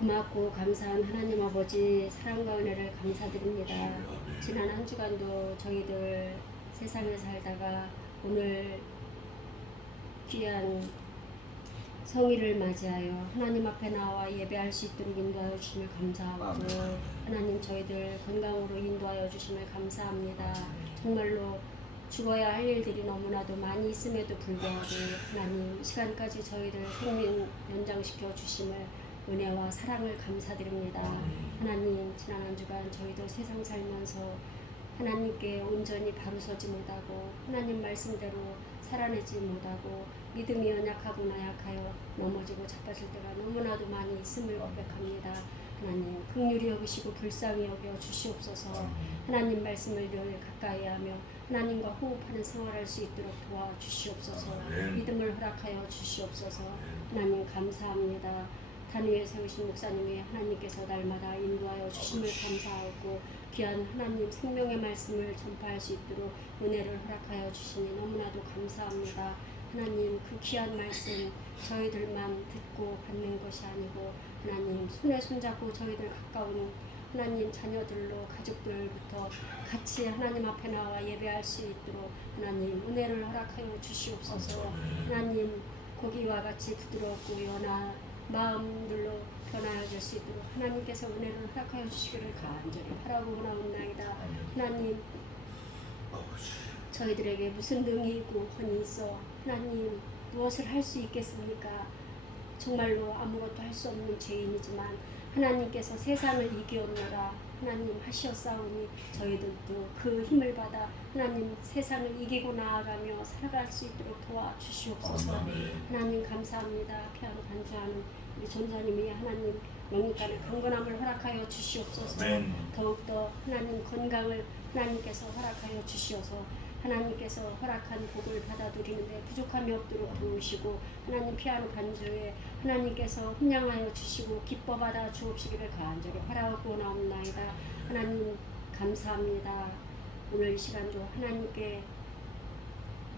고맙고 감사한 하나님 아버지 사랑과 은혜를 감사드립니다. 지난 한 주간도 저희들 세상에 살다가 오늘 귀한 성일을 맞이하여 하나님 앞에 나와 예배할 수 있도록 인도하여 주심을 감사하고 하나님 저희들 건강으로 인도하여 주심을 감사합니다. 정말로 죽어야 할 일들이 너무나도 많이 있음에도 불구하고 하나님 시간까지 저희들 생명 연장시켜 주심을 은혜와 사랑을 감사드립니다. 하나님 지난 한 주간 저희들 세상 살면서 하나님께 온전히 바로 서지 못하고 하나님 말씀대로 살아내지 못하고 믿음이 연약하고 나약하여 넘어지고 자빠질 때가 너무나도 많이 있음을 고백합니다. 하나님 긍휼히 여기시고 불쌍히 여겨 주시옵소서. 하나님 말씀을 늘 가까이 하며 하나님과 호흡하는 생활할 수 있도록 도와주시옵소서. 믿음을 허락하여 주시옵소서. 하나님 감사합니다. 단 위에 세우신 목사님이 하나님께서 날마다 인도하여 주심을 감사하고 귀한 하나님 생명의 말씀을 전파할 수 있도록 은혜를 허락하여 주시니 너무나도 감사합니다. 하나님 그 귀한 말씀 저희들만 듣고 받는 것이 아니고 하나님 손에 손잡고 저희들 가까운 하나님 자녀들로 가족들부터 같이 하나님 앞에 나와 예배할 수 있도록 하나님 은혜를 허락하여 주시옵소서. 하나님 고기와 같이 부드럽고 연한 마음들로 변화해질 수 있도록 하나님께서 은혜를 허락하여 주시기를 간절히 바라고 나옵나이다. 하나님 저희들에게 무슨 능이 있고 권이 있어 하나님 무엇을 할 수 있겠습니까? 정말로 아무것도 할 수 없는 죄인이지만 하나님께서 세상을 이기었노라 하나님 하시었사오니 저희들도 그 힘을 받아 하나님 세상을 이기고 나아가며 살아갈 수 있도록 도와주시옵소서. 하나님 감사합니다. 피아노 반주하는 우리 전사님이 하나님 영육간의 강건함을 허락하여 주시옵소서. 더욱더 하나님 건강을 하나님께서 허락하여 주시어서 하나님께서 허락한 복을 받아들이는데 부족함이 없도록 도우시고 하나님 피아노 반주에 하나님께서 훈양하여 주시고 기뻐 받아 주옵시기를 간절히 바라고 나옵나이다. 하나님 감사합니다. 오늘 이 시간도 하나님께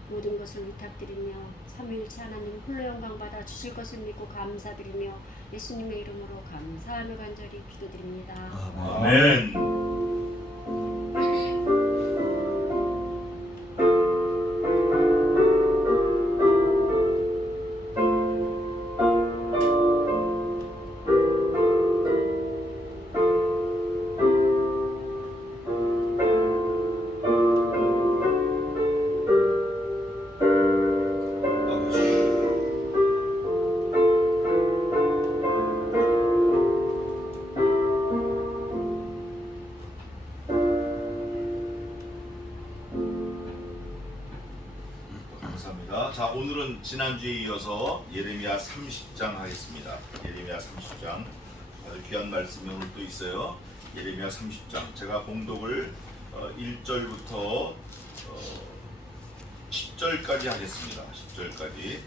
모든 것을 부탁드리며 삼위일체 하나님 홀로 영광 받아 주실 것을 믿고 감사드리며 예수님의 이름으로 감사하며 간절히 기도드립니다. 아멘. 자, 오늘은 지난주에 이어서 예레미야 30장 하겠습니다. 예레미야 30장 아주 귀한 말씀이 오늘 또 있어요. 예레미야 30장 제가 봉독을 1절부터 10절까지 하겠습니다. 10절까지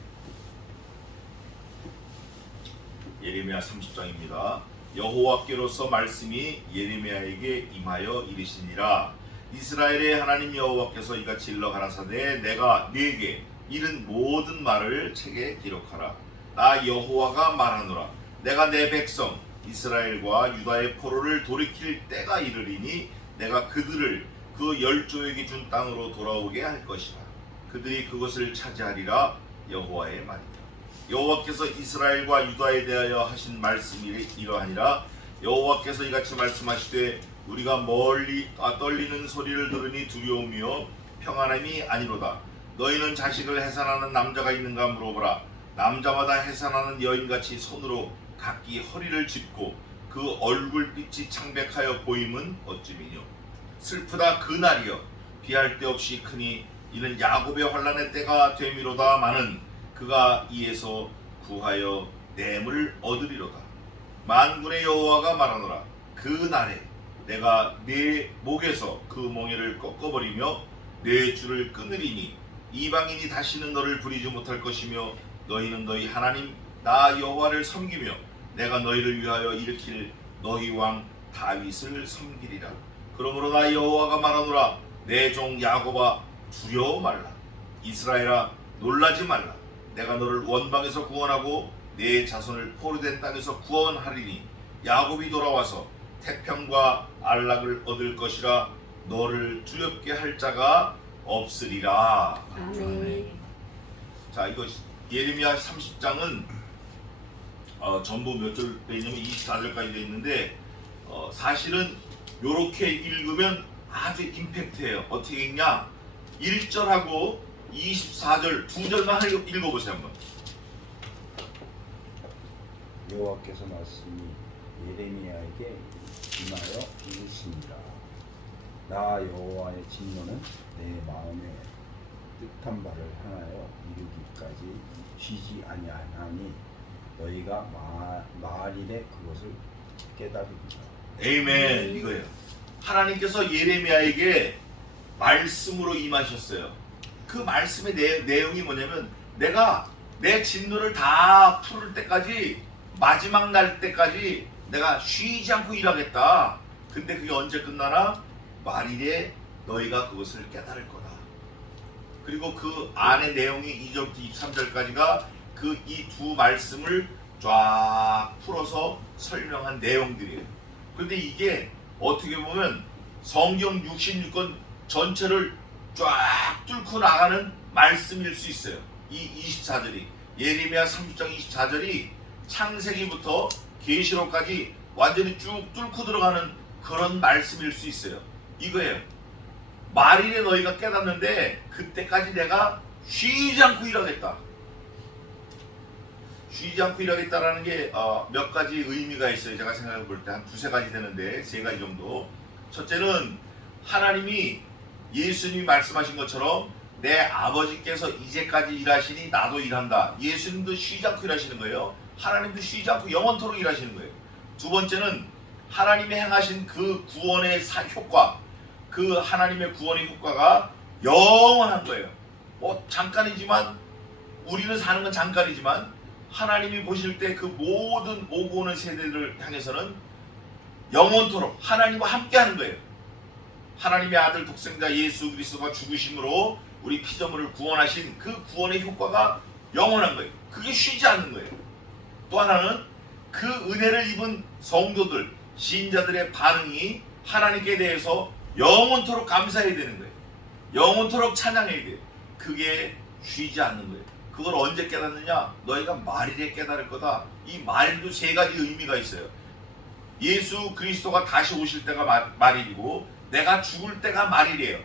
예레미야 30장입니다. 여호와께로서 말씀이 예레미야에게 임하여 이르시니라. 이스라엘의 하나님 여호와께서 이같이 일러 가라사대 내가 네게 이른 모든 말을 책에 기록하라. 나 여호와가 말하노라. 내가 내 백성 이스라엘과 유다의 포로를 돌이킬 때가 이르리니 내가 그들을 그 열조에게 준 땅으로 돌아오게 할 것이라. 그들이 그것을 차지하리라. 여호와의 말이다. 여호와께서 이스라엘과 유다에 대하여 하신 말씀이 이러하니라. 여호와께서 이같이 말씀하시되 우리가 멀리 떨리는 소리를 들으니 두려움이요 평안함이 아니로다. 너희는 자식을 해산하는 남자가 있는가 물어보라. 남자마다 해산하는 여인같이 손으로 각기 허리를 짚고 그 얼굴빛이 창백하여 보임은 어찌미뇨. 슬프다 그날이여 비할 데 없이 크니 이는 야곱의 환난의 때가 되미로다마는 그가 이에서 구하여 뇌물을 얻으리로다. 만군의 여호와가 말하노라. 그 날에 내가 네 목에서 그 멍에를 꺾어버리며 네 줄을 끊으리니 이방인이 다시는 너를 부리지 못할 것이며 너희는 너희 하나님 나 여호와를 섬기며 내가 너희를 위하여 일으킬 너희 왕 다윗을 섬기리라. 그러므로 나 여호와가 말하노라. 내 종 야곱아 두려워 말라. 이스라엘아 놀라지 말라. 내가 너를 원방에서 구원하고 내 자손을 포로된 땅에서 구원하리니 야곱이 돌아와서 태평과 안락을 얻을 것이라 너를 두렵게 할 자가 없으리라. 아멘. 자, 이거 예레미야 30장은 전부 몇 절 되어 있냐면 24절까지 되어 있는데 사실은 요렇게 읽으면 아주 임팩트해요. 어떻게 읽냐? 1절하고 24절 두 절만 읽어보세요 한번. 여호와께서 말씀이 예레미야에게 임하여 이르시니라. 나 여호와의 진노는 내 마음에 뜻한 바를 향하여 이루기까지 쉬지 아니하니 너희가 말일에 그것을 깨달으리라. 에이멘. 이거예요. 하나님께서 예레미야에게 말씀으로 임하셨어요. 그 말씀의 내용이 뭐냐면 내가 내 진노를 다 풀을 때까지 마지막 날 때까지 내가 쉬지 않고 일하겠다. 근데 그게 언제 끝나나? 말일에 너희가 그것을 깨달을 거다. 그리고 그 안의 내용이 2절부터 23절까지가 그 이 두 말씀을 쫙 풀어서 설명한 내용들이에요. 근데 이게 어떻게 보면 성경 66권 전체를 쫙 뚫고 나가는 말씀일 수 있어요. 이 24절이 예레미야 30장 24절이 창세기부터 계시록까지 완전히 쭉 뚫고 들어가는 그런 말씀일 수 있어요. 이거예요. 말일에 너희가 깨닫는데 그때까지 내가 쉬지 않고 일하겠다. 쉬지 않고 일하겠다라는 게 몇 가지 의미가 있어요. 제가 생각해 볼 때 한 두세 가지 되는데 세 가지 정도. 첫째는 하나님이 예수님이 말씀하신 것처럼 내 아버지께서 이제까지 일하시니 나도 일한다. 예수님도 쉬지 않고 일하시는 거예요. 하나님도 쉬지 않고 영원토록 일하시는 거예요. 두 번째는 하나님이 행하신 그 구원의 효과, 그 하나님의 구원의 효과가 영원한 거예요. 뭐 잠깐이지만 우리는 사는 건 잠깐이지만 하나님이 보실 때 그 모든 오고 오는 세대를 향해서는 영원토록 하나님과 함께하는 거예요. 하나님의 아들 독생자 예수 그리스도가 죽으심으로 우리 피조물을 구원하신 그 구원의 효과가 영원한 거예요. 그게 쉬지 않는 거예요. 또 하나는 그 은혜를 입은 성도들, 신자들의 반응이 하나님께 대해서 영원토록 감사해야 되는 거예요. 영원토록 찬양해야 돼요. 그게 쉬지 않는 거예요. 그걸 언제 깨닫느냐? 너희가 말일에 깨달을 거다. 이 말일도 세 가지 의미가 있어요. 예수 그리스도가 다시 오실 때가 말일이고 내가 죽을 때가 말일이에요.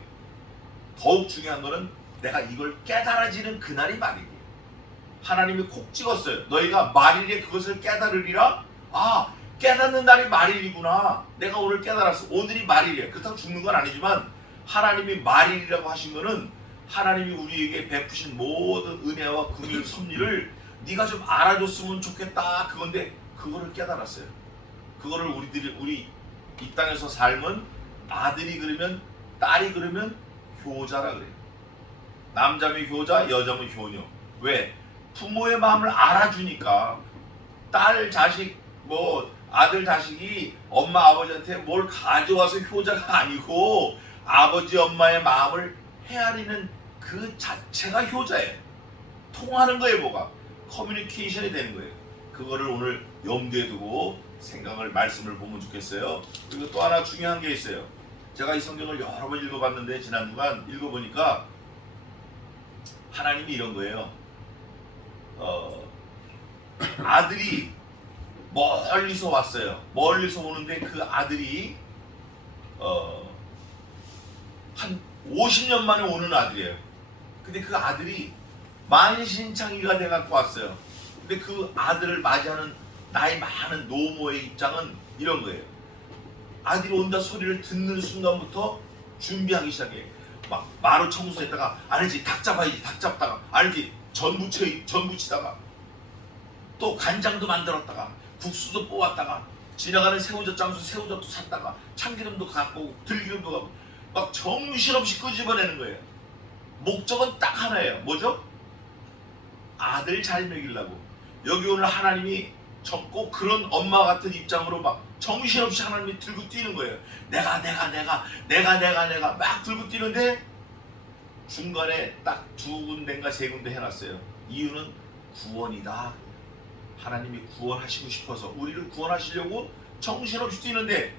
더욱 중요한 거는 내가 이걸 깨달아지는 그날이 말일이에요. 하나님이 콕 찍었어요. 너희가 말일에 그것을 깨달으리라. 아, 깨닫는 날이 말일이구나. 내가 오늘 깨달았어. 오늘이 말일이에요. 그렇다고 죽는 건 아니지만 하나님이 말일이라고 하신 거는 하나님이 우리에게 베푸신 모든 은혜와 긍휼 섭리를 네가 좀 알아줬으면 좋겠다. 그건데 그거를 깨달았어요. 그거를 우리 이 땅에서 삶은 아들이 그러면 딸이 그러면 효자라 그래요. 남자면 효자, 여자면 효녀. 왜? 부모의 마음을 알아주니까. 딸, 자식, 뭐 아들, 자식이 엄마, 아버지한테 뭘 가져와서 효자가 아니고 아버지, 엄마의 마음을 헤아리는 그 자체가 효자예요. 통하는 거예요. 뭐가? 커뮤니케이션이 되는 거예요. 그거를 오늘 염두에 두고 말씀을 보면 좋겠어요. 그리고 또 하나 중요한 게 있어요. 제가 이 성경을 여러 번 읽어봤는데 지난주간 읽어보니까 하나님이 이런 거예요. 아들이 멀리서 왔어요. 멀리서 오는데 그 아들이 한 50년 만에 오는 아들이에요. 근데 그 아들이 만신창이가 돼갖고 왔어요. 근데 그 아들을 맞이하는 나이 많은 노모의 입장은 이런 거예요. 아들이 온다 소리를 듣는 순간부터 준비하기 시작해. 막 마루 청소했다가 알지 닭 잡아야지 닭 잡다가 알지 전 부치다가 또 간장도 만들었다가 국수도 뽑았다가 지나가는 새우젓 장수 새우젓도 샀다가 참기름도 갖고 오고 들기름도 갖고 막 정신없이 끄집어내는 거예요. 목적은 딱 하나예요. 뭐죠? 아들 잘 먹이려고. 여기 오늘 하나님이 꼭 그런 엄마 같은 입장으로 막 정신없이 하나님이 들고 뛰는 거예요. 내가 막 들고 뛰는데 중간에 딱 두 군데인가 세 군데 해놨어요. 이유는 구원이다. 하나님이 구원하시고 싶어서 우리를 구원하시려고 정신없이 뛰는데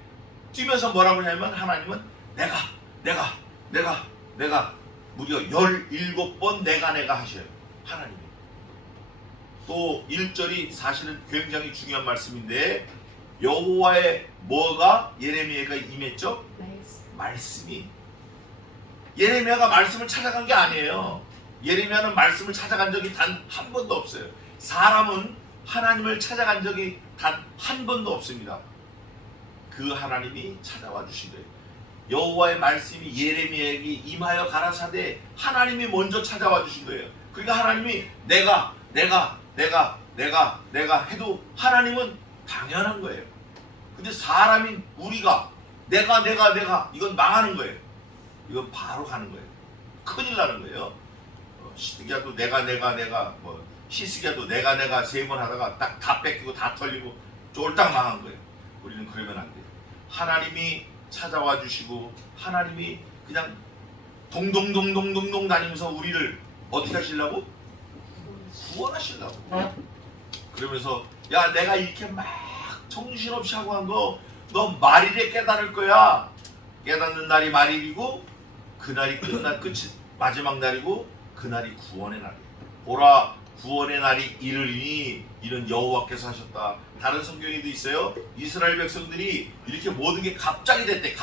뛰면서 뭐라고 하냐면 하나님은 내가 무려 17번 내가 하셔요. 하나님이. 또 1절이 사실은 굉장히 중요한 말씀인데 여호와의 뭐가 예레미야가 임했죠? 말씀이. 예레미야가 말씀을 찾아간 게 아니에요. 예레미야는 말씀을 찾아간 적이 단 한 번도 없어요. 사람은 하나님을 찾아간 적이 단 한 번도 없습니다. 그 하나님이 찾아와 주신 거예요. 여호와의 말씀이 예레미야에게 임하여 가라사대 하나님이 먼저 찾아와 주신 거예요. 그러니까 하나님이 내가 해도 하나님은 당연한 거예요. 근데 사람인 우리가 내가 이건 망하는 거예요. 이건 바로 가는 거예요. 큰일 나는 거예요. 시드기야도 내가 뭐 히스기야도 내가 3번 하다가 딱 다 뺏기고 다 털리고 쫄딱 망한 거예요. 우리는 그러면 안 돼요. 하나님이 찾아와 주시고 하나님이 그냥 동동동동동동 다니면서 우리를 어떻게 하시려고? 구원하시려고. 그러면서 야 내가 이렇게 막 정신없이 하고 한 거 너 말일에 깨달을 거야. 깨닫는 날이 말일이고 그날이 끝이 마지막 날이고 그날이 구원의 날이에요. 보라 구원의 날이 이르리니 이는 여호와께서 하셨다. 다른 성경에도 있어요. 이스라엘 백성들이 이렇게 모든 게 갑자기 됐대.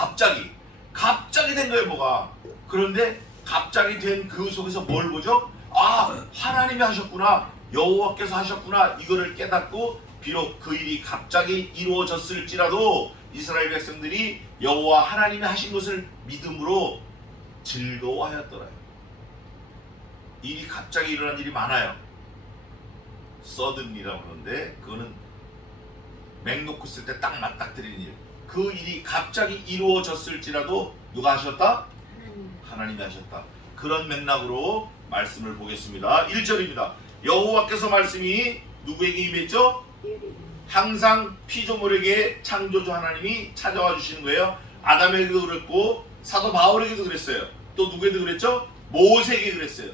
갑자기 된 거예요. 뭐가. 그런데 갑자기 된 그 속에서 뭘 보죠? 아 하나님이 하셨구나. 여호와께서 하셨구나. 이거를 깨닫고 비록 그 일이 갑자기 이루어졌을지라도 이스라엘 백성들이 여호와 하나님이 하신 것을 믿음으로 즐거워하였더라요. 일이 갑자기 일어난 일이 많아요. 서든이라고 그러는데 그거는 맥 놓고 있을 때 딱 맞닥뜨리는 일. 그 일이 갑자기 이루어졌을지라도 누가 하셨다? 하나님이 하셨다. 그런 맥락으로 말씀을 보겠습니다. 1절입니다. 여호와께서 말씀이 누구에게 임했죠? 항상 피조물에게 창조주 하나님이 찾아와 주시는 거예요. 아담에게도 그랬고 사도 바울에게도 그랬어요. 또 누구에게도 그랬죠? 모세에게 그랬어요.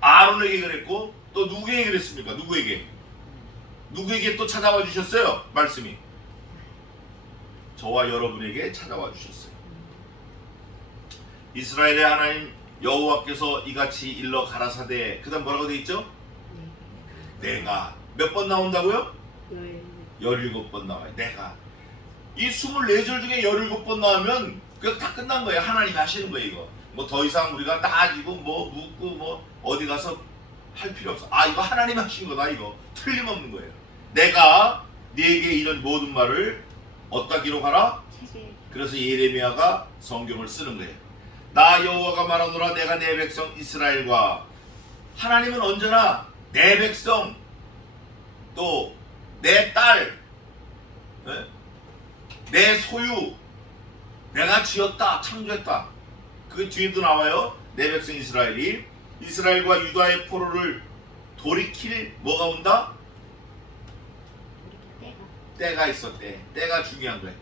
아론에게 그랬고 또 누구에게 그랬습니까? 누구에게 또 찾아와 주셨어요? 말씀이 저와 여러분에게 찾아와 주셨어요. 이스라엘의 하나님 여호와께서 이같이 일러 가라사대. 그 다음 뭐라고 되어 있죠? 내가 몇 번 나온다고요? 17번 나와요. 내가. 이 24절 중에 17번 나오면 그거 다 끝난 거예요. 하나님이 하시는 거예요. 이거 뭐 더 이상 우리가 따지고 뭐 묻고 뭐 어디 가서 할 필요 없어. 아 이거 하나님이 하신 거다. 이거 틀림없는 거예요. 내가 네게 이런 모든 말을 어디다 기록하라? 그래서 예레미야가 성경을 쓰는 거예요. 나 여호와가 말하노라. 내가 내 백성 이스라엘과. 하나님은 언제나 내 백성 또 내 딸, 내 소유, 내가 지었다, 창조했다. 그 뒤에도 나와요. 내 백성 이스라엘과 유다의 포로를 돌이킬 뭐가 온다? 때가 있어. 때가 중요한 거야.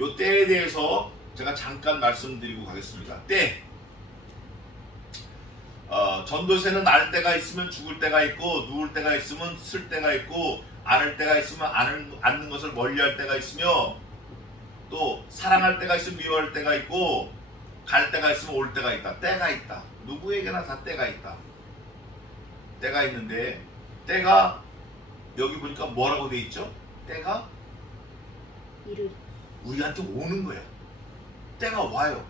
요 때에 대해서 제가 잠깐 말씀드리고 가겠습니다. 때. 전도새는 날 때가 있으면 죽을 때가 있고 누울 때가 있으면 쓸 때가 있고 안을 때가 있으면 않는 것을 멀리할 때가 있으며 또 사랑할 때가 있으면 미워할 때가 있고 갈 때가 있으면 올 때가 있다. 때가 있다. 누구에게나 다 때가 있다. 때가 있는데 때가 여기 보니까 뭐라고 돼 있죠? 때가 우리한테 오는 거야. 때가 와요.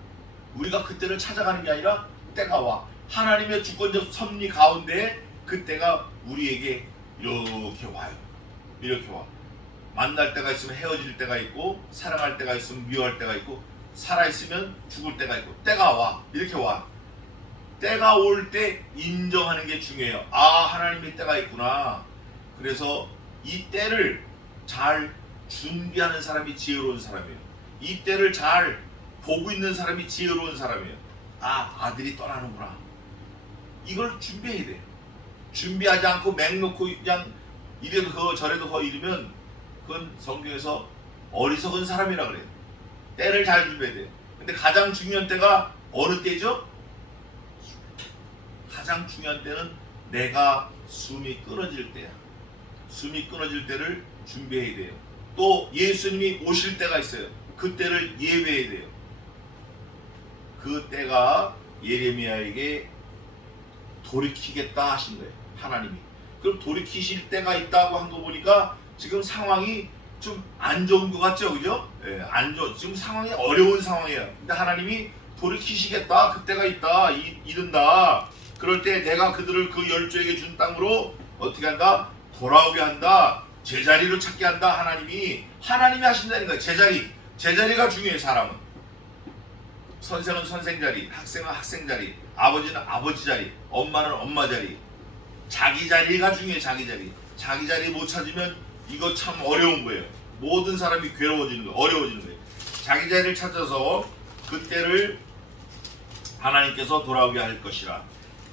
우리가 그때를 찾아가는 게 아니라 때가 와. 하나님의 주권적 섭리 가운데 그때가 우리에게 이렇게 와요. 이렇게 와. 만날 때가 있으면 헤어질 때가 있고 사랑할 때가 있으면 미워할 때가 있고 살아있으면 죽을 때가 있고 때가 와. 이렇게 와. 때가 올 때 인정하는 게 중요해요. 아 하나님의 때가 있구나. 그래서 이 때를 잘 준비하는 사람이 지혜로운 사람이에요. 이 때를 잘 보고 있는 사람이 지혜로운 사람이에요. 아 아들이 떠나는구나. 이걸 준비해야 돼요. 준비하지 않고 맹 놓고 그냥 이래도 그거 저래도 그거 이러면 그건 성경에서 어리석은 사람이라 그래요. 때를 잘 준비해야 돼요. 근데 가장 중요한 때가 어느 때죠? 가장 중요한 때는 내가 숨이 끊어질 때야. 숨이 끊어질 때를 준비해야 돼요. 또 예수님이 오실 때가 있어요. 그때를 예배해야 돼요. 그 때가 예레미야에게 돌이키겠다 하신 거예요. 하나님이. 그럼 돌이키실 때가 있다고 한 거 보니까 지금 상황이 좀 안 좋은 것 같죠, 그죠? 예, 안 좋. 지금 상황이 어려운 상황이에요. 근데 하나님이 돌이키시겠다. 그때가 있다. 이른다. 그럴 때 내가 그들을 그 열조에게 준 땅으로 어떻게 한다? 돌아오게 한다. 제자리로 찾게 한다. 하나님이 하신다는 거예요. 제자리가 중요해. 사람은. 선생은 선생 자리, 학생은 학생 자리, 아버지는 아버지 자리, 엄마는 엄마 자리. 자기 자리가 중요해. 자기 자리 못 찾으면 이거 참 어려운 거예요. 모든 사람이 괴로워지는 거예요. 어려워지는 거예요. 자기 자리를 찾아서 그때를 하나님께서 돌아오게 할 것이라.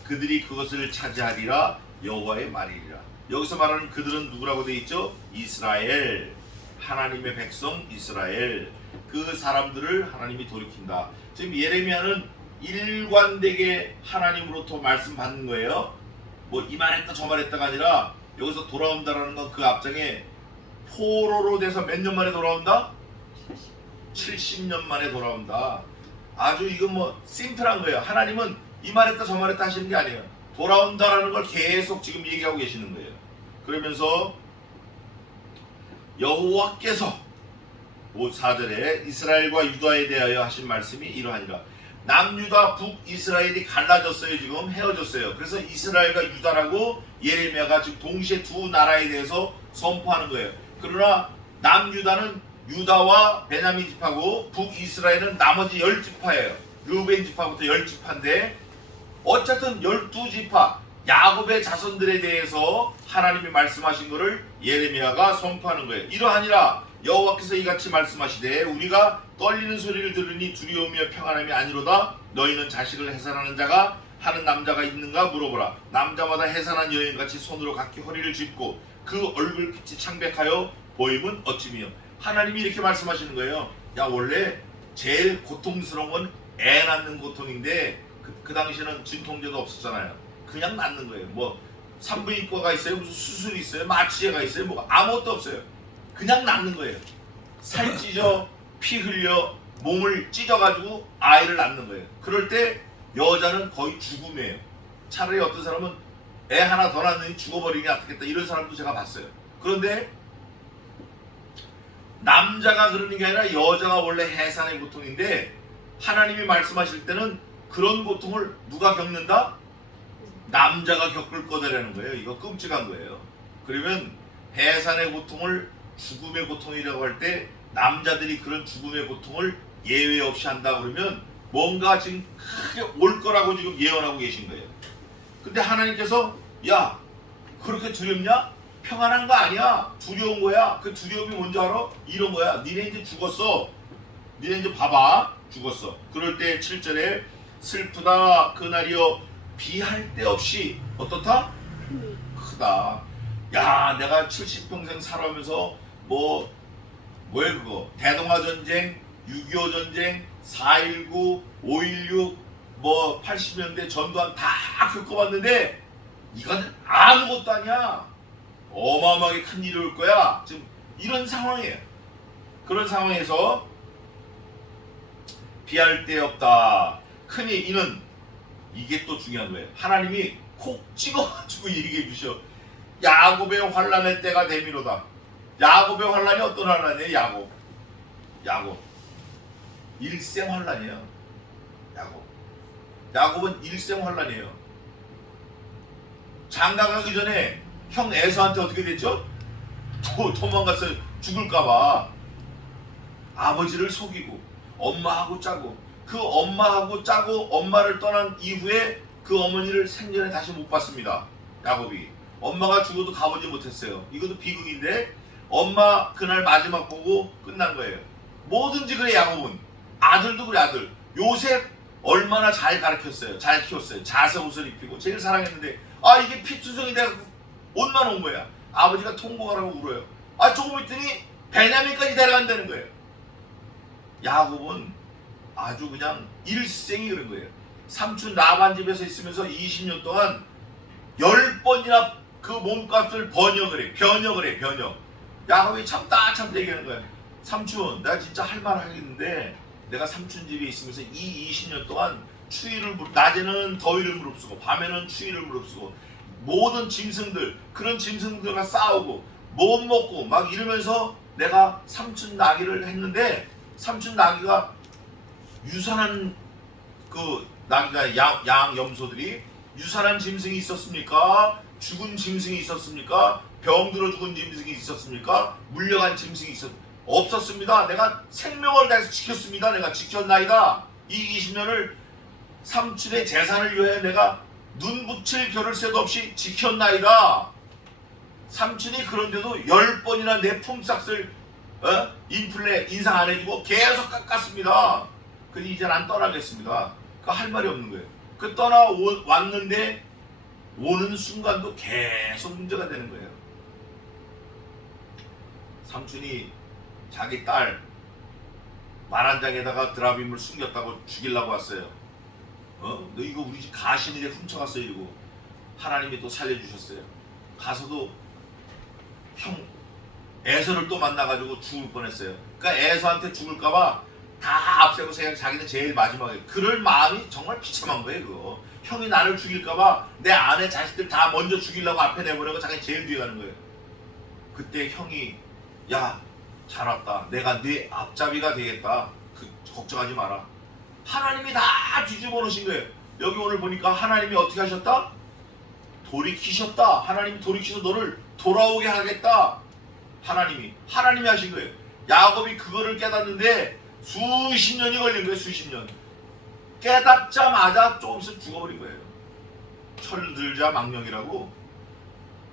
그들이 그것을 차지하리라. 여호와의 말이리라. 여기서 말하는 그들은 누구라고 되어 있죠? 이스라엘. 하나님의 백성 이스라엘. 그 사람들을 하나님이 돌이킨다. 지금 예레미야는 일관되게 하나님으로부터 말씀 받는 거예요. 뭐 이말했다 저말했다가 아니라 여기서 돌아온다라는 건 그 앞장에 포로로 돼서 몇 년 만에 돌아온다? 70년 만에 돌아온다. 아주 이건 뭐 심플한 거예요. 하나님은 이말했다 저말했다 하시는 게 아니에요. 돌아온다라는 걸 계속 지금 얘기하고 계시는 거예요. 그러면서 여호와께서 4절에 이스라엘과 유다에 대하여 하신 말씀이 이러하니라. 남유다 북이스라엘이 갈라졌어요. 지금 헤어졌어요. 그래서 이스라엘과 유다라고 예레미야가 지금 동시에 두 나라에 대해서 선포하는 거예요. 그러나 남유다는 유다와 베냐민 지파고 북이스라엘은 나머지 10지파예요. 르우벤 지파부터 10지파인데 어쨌든 12지파 야곱의 자손들에 대해서 하나님이 말씀하신 것을 예레미야가 선포하는 거예요. 이러하니라 여호와께서 이같이 말씀하시되 우리가 떨리는 소리를 들으니 두려움이며 평안함이 아니로다. 너희는 자식을 해산하는 자가 하는 남자가 있는가 물어보라. 남자마다 해산한 여인같이 손으로 각기 허리를 짚고 그 얼굴빛이 창백하여 보임은 어찌미요. 하나님이 이렇게 말씀하시는 거예요. 야 원래 제일 고통스러운 건 애 낳는 고통인데 그 당시에는 진통제도 없었잖아요. 그냥 낳는 거예요. 뭐 산부인과가 있어요? 무슨 수술이 있어요? 마취제가 있어요? 뭐 아무것도 없어요. 그냥 낳는 거예요. 살 찢어 피 흘려 몸을 찢어가지고 아이를 낳는 거예요. 그럴 때 여자는 거의 죽음이에요. 차라리 어떤 사람은 애 하나 더 낳느니 죽어버리니 낫겠다 이런 사람도 제가 봤어요. 그런데 남자가 그러는 게 아니라 여자가 원래 해산의 고통인데 하나님이 말씀하실 때는 그런 고통을 누가 겪는다? 남자가 겪을 거다라는 거예요. 이거 끔찍한 거예요. 그러면 해산의 고통을 죽음의 고통이라고 할 때 남자들이 그런 죽음의 고통을 예외 없이 한다 그러면 뭔가 지금 크게 올 거라고 지금 예언하고 계신 거예요. 근데 하나님께서 야 그렇게 두렵냐? 평안한 거 아니야. 두려운 거야. 그 두려움이 뭔지 알아? 이런 거야. 니네 이제 죽었어. 니네 이제 봐봐. 죽었어. 그럴 때 7절에 슬프다 그날이여 비할 데 없이 어떻다? 크다. 야 내가 70평생 살아오면서 뭐야 그거 대동아전쟁 6.25 전쟁 4.19 5.16 뭐 80년대 전두환 다 겪어봤는데 이건 아무것도 아니야. 어마어마하게 큰 일이 올 거야. 지금 이런 상황이에요. 그런 상황에서 비할 데 없다. 크니 이는 이게 또 중요한 거예요. 하나님이 콕 찍어가지고 얘기해 주셔. 야곱의 환란의 때가 되미로다. 야곱의 환란이 어떤 환란이에요? 야곱 일생 환란이에요. 야곱은 일생 환란이에요. 장가가기 전에 형 에서한테 어떻게 됐죠? 도망갔어요. 죽을까봐. 아버지를 속이고 엄마하고 짜고 그 엄마하고 짜고 엄마를 떠난 이후에 그 어머니를 생전에 다시 못 봤습니다. 야곱이. 엄마가 죽어도 가보지 못했어요. 이것도 비극인데 엄마 그날 마지막 보고 끝난 거예요. 뭐든지 그래 야곱은. 아들도 그래 아들. 요셉 얼마나 잘 가르쳤어요. 잘 키웠어요. 자색 옷을 입히고 제일 사랑했는데 이게 피투성이 돼서 옷만 온 거야. 아버지가 통곡하라고 울어요. 조금 있더니 베냐민까지 데려간다는 거예요. 야곱은 아주 그냥 일생이 그런 거예요. 삼촌 라반 집에서 있으면서 20년 동안 10번이나 그 몸값을 변형을 해. 야곱이 참다 얘기하는 거야. 삼촌, 내가 진짜 할 말 하겠는데 내가 삼촌 집에 있으면서 이 20년 동안 낮에는 더위를 무릅쓰고 밤에는 추위를 무릅쓰고 모든 짐승들, 그런 짐승들과 싸우고 못 먹고 막 이러면서 내가 삼촌 나귀를 했는데, 삼촌 나귀가 유산한 그 나귀가 양 염소들이 유산한 짐승이 있었습니까? 죽은 짐승이 있었습니까? 병들어 죽은 짐승이 있었습니까? 물려간 짐승이 없었습니다. 내가 생명을 다해서 지켰습니다. 내가 지켰나이다. 이 20년을 삼촌의 재산을 위해 내가 눈 붙일 겨를새도 없이 지켰나이다. 삼촌이 그런데도 10번이나 내 품삯을 인플레 인상 안 해주고 계속 깎았습니다. 그래서 이제 난 떠나겠습니다. 그 할 말이 없는 거예요. 그 왔는데 오는 순간도 계속 문제가 되는 거예요. 삼촌이 자기 딸 말 한 장에다가 드라빔을 숨겼다고 죽이려고 왔어요. 너 이거 우리 집 가신이래 훔쳐갔어 이러고 하나님이 또 살려주셨어요. 가서도 형 에서를 또 만나가지고 죽을 뻔했어요. 그러니까 에서한테 죽을까봐 다 앞세고 자기는 제일 마지막에, 그럴 마음이 정말 비참한 거예요. 그거 형이 나를 죽일까봐 내 아내 자식들 다 먼저 죽이려고 앞에 내보내고 자기 제일 뒤에 가는 거예요. 그때 형이 야 잘 왔다, 내가 네 앞잡이가 되겠다, 걱정하지 마라. 하나님이 다 뒤집어 놓으신 거예요. 여기 오늘 보니까 하나님이 어떻게 하셨다? 돌이키셨다. 하나님이 돌이키셔서 너를 돌아오게 하겠다. 하나님이 하신 거예요. 야곱이 그거를 깨닫는데 수십 년이 걸린 거예요. 수십 년. 깨닫자마자 조금 있으면 죽어버린 거예요. 철들자 망령이라고.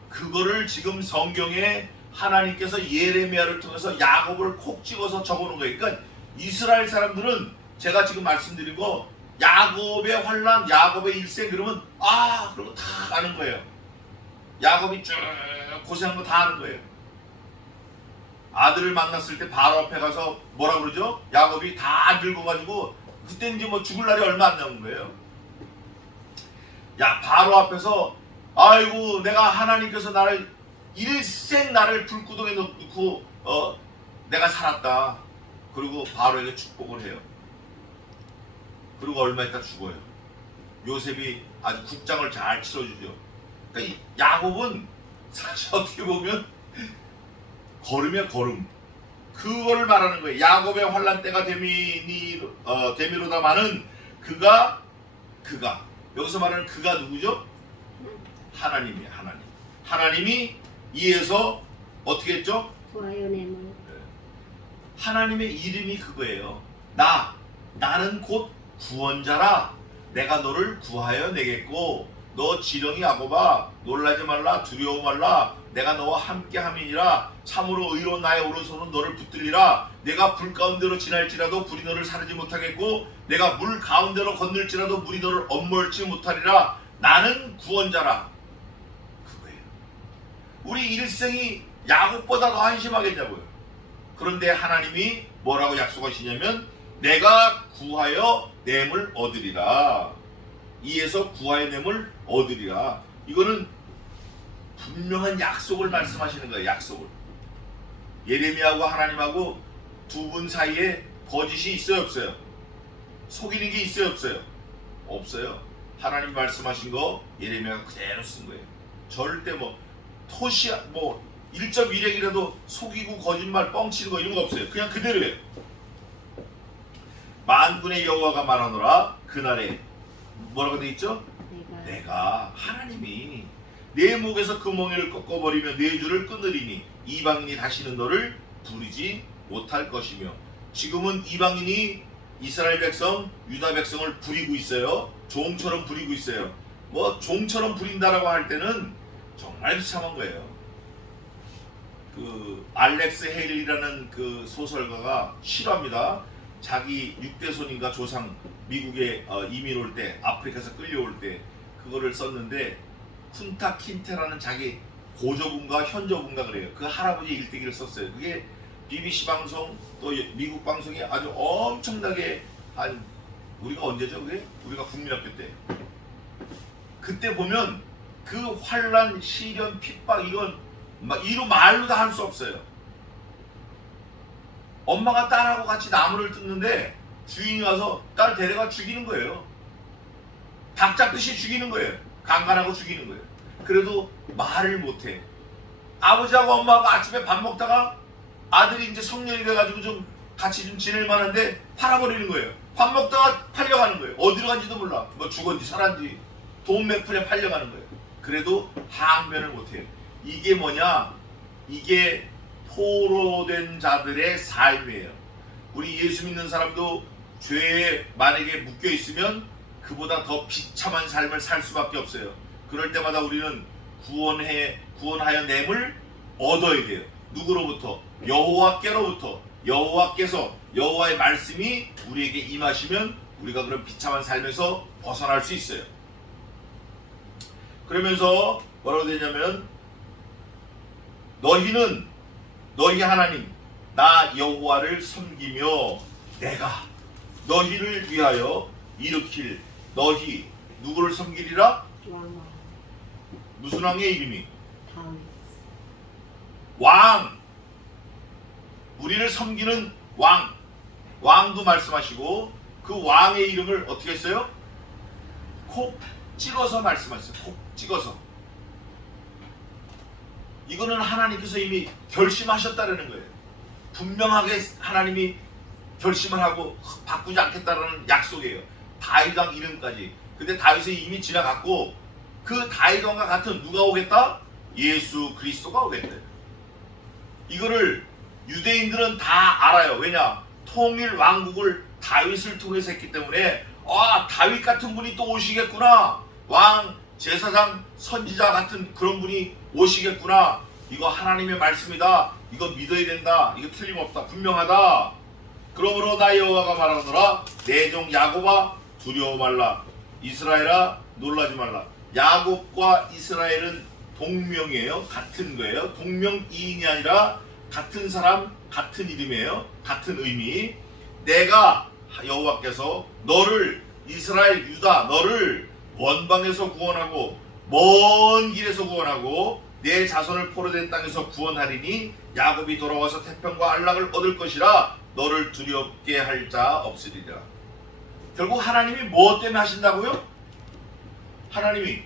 그거를 지금 성경에 하나님께서 예레미야를 통해서 야곱을 콕 찍어서 적어놓은 거예요. 그러니까 이스라엘 사람들은 제가 지금 말씀드린 거 야곱의 환란, 야곱의 일생 그러면 그러고 다 아는 거예요. 야곱이 쭉 고생한 거 다 아는 거예요. 아들을 만났을 때 바로 앞에 가서 뭐라 그러죠? 야곱이 다 늙어가지고 그때 이제 뭐 죽을 날이 얼마 안 남은 거예요. 바로 앞에서 아이고 내가 하나님께서 나를 일생 나를 불구덩이에 넣고 내가 살았다. 그리고 바로에게 축복을 해요. 그리고 얼마 있다 죽어요. 요셉이 아주 국장을 잘 치러주죠. 그러니까 이 야곱은 사실 어떻게 보면 걸음이야 걸음. 그거를 말하는 거예요. 야곱의 환란 때가 되미로다마는 그가 여기서 말하는 그가 누구죠? 하나님이야. 하나님이 이에서 어떻게 했죠? 구하여 내물. 하나님의 이름이 그거예요. 나는 곧 구원자라. 내가 너를 구하여 내겠고 너 지렁이 야곱아 놀라지 말라 두려워 말라. 내가 너와 함께 함이니라. 참으로 의로운 나의 오른손은 너를 붙들리라. 내가 불 가운데로 지날지라도 불이 너를 사르지 못하겠고 내가 물 가운데로 건널지라도 물이 너를 엄몰지 못하리라. 나는 구원자라. 그거예요. 우리 일생이 야곱보다 더 한심하겠냐고요. 그런데 하나님이 뭐라고 약속하시냐면 내가 구하여 냄을 얻으리라. 이에서 구하여 냄을 얻으리라. 이거는 분명한 약속을 말씀하시는 거예요. 약속을. 예레미야하고 하나님하고 두 분 사이에 거짓이 있어요 없어요? 속이는 게 있어요 없어요? 없어요. 하나님 말씀하신 거 예레미야가 그대로 쓴 거예요. 절대 토시야 1.1핵이라도 속이고 거짓말 뻥치는 거 이런 거 없어요. 그냥 그대로예요. 만군의 여호와가 말하노라. 그날에 뭐라고 돼 있죠? 내가 하나님이 내 목에서 그 멍에를 꺾어버리며 내 줄을 끊으리니 이방인이 다시는 너를 부르지 못할 것이며. 지금은 이방인이 이스라엘 백성, 유다 백성을 부리고 있어요. 종처럼 부리고 있어요. 종처럼 부린다라고 할 때는 정말 비참한 거예요. 그 알렉스 헤일이라는 그 소설가가 실화입니다. 자기 6대손인가 조상 미국에 이민 올 때, 아프리카에서 끌려올 때 그거를 썼는데 쿤타 킨테라는 자기 고조군가 현조군가 그래요. 그 할아버지 일대기를 썼어요. 그게 BBC 방송 또 미국 방송이 아주 엄청나게 우리가 언제죠 그게? 우리가 국민학교 때. 그때 보면 그 환란, 시련, 핍박 이건 이루 말로 다 할 수 없어요. 엄마가 딸하고 같이 나무를 뜯는데 주인이 와서 딸 데려가 죽이는 거예요. 닭 잡듯이 죽이는 거예요. 강간하고 죽이는 거예요. 그래도 말을 못해. 아버지하고 엄마하고 아침에 밥 먹다가 아들이 이제 성년이 돼가지고 좀 같이 좀 지낼 만한데 팔아버리는 거예요. 밥 먹다가 팔려가는 거예요. 어디로 간지도 몰라. 뭐 죽었는지 살았는지 돈 몇 푼에 팔려가는 거예요. 그래도 항변을 못해요. 이게 뭐냐? 이게 포로된 자들의 삶이에요. 우리 예수 믿는 사람도 죄에 만약에 묶여 있으면 그보다 더 비참한 삶을 살 수밖에 없어요. 그럴 때마다 우리는 구원하여 냄을 얻어야 돼요. 누구로부터? 여호와께로부터. 여호와께서 여호와의 말씀이 우리에게 임하시면 우리가 그런 비참한 삶에서 벗어날 수 있어요. 그러면서 뭐라고 되냐면 너희는 너희 하나님 나 여호와를 섬기며 내가 너희를 위하여 일으킬 너희 누구를 섬기리라? 왕. 무슨 왕의 이름이? 다음. 왕. 우리를 섬기는 왕. 왕도 말씀하시고 그 왕의 이름을 어떻게 했어요? 콕 찍어서 말씀하셨어요. 콕 찍어서. 이거는 하나님께서 이미 결심하셨다는 거예요. 분명하게 하나님이 결심을 하고 바꾸지 않겠다라는 약속이에요. 다윗 왕 이름까지. 근데 다윗이 이미 지나갔고 그 다윗 왕과 같은 누가 오겠다? 예수 그리스도가 오겠다. 이거를 유대인들은 다 알아요. 왜냐? 통일 왕국을 다윗을 통해서 했기 때문에 다윗 같은 분이 또 오시겠구나. 왕, 제사장, 선지자 같은 그런 분이 오시겠구나. 이거 하나님의 말씀이다. 이거 믿어야 된다. 이거 틀림없다. 분명하다. 그러므로 나 여호와가 말하노라. 내 종 야곱아 두려워 말라. 이스라엘아 놀라지 말라. 야곱과 이스라엘은 동명이에요. 같은 거예요. 동명이인이 아니라 같은 사람, 같은 이름이에요. 같은 의미. 내가 여호와께서 너를 이스라엘 유다 너를 원방에서 구원하고 먼 길에서 구원하고 내 자손을 포로된 땅에서 구원하리니 야곱이 돌아와서 태평과 안락을 얻을 것이라 너를 두렵게 할 자 없으리라. 결국 하나님이 무엇 때문에 하신다고요? 하나님이